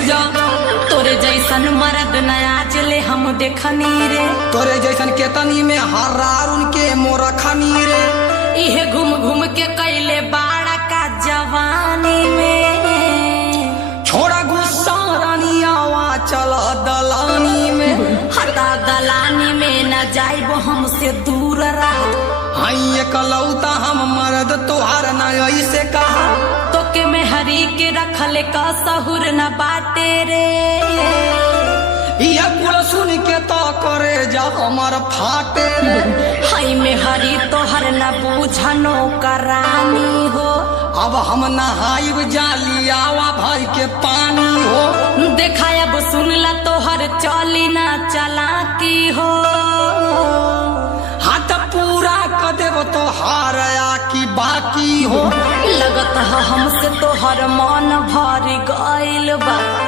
जा तोरे जैसन मर्द नया चले हम देखनी रे, तोरे जैसन केतनी में हरार उनके मोर खनी रे। इहे घूम घूम के कैले बाड़ा का जवानी में। छोड़ा गुस्सा रानी आवा चल दलानी में, हटा दलानी में न जाइब हमसे दूर रहा। हाई कलौता हम मर्द तोहार न ऐसे कहा, तो के में हरी के रखले का सहुर न बाटे रे। यह कुल सुन के तो करे जा हमार फाटे रे। हाई में हरी तोहर न बूझनो करानी हो, अब हम नहाइब जाली आवा भाई के पानी हो। देखा अब सुनला तोहर चली ना चला की हो। हाथ पूरा कर देव तो हारया की बाकी हो। लगत है हमसे तोहर मन भर गइल बा।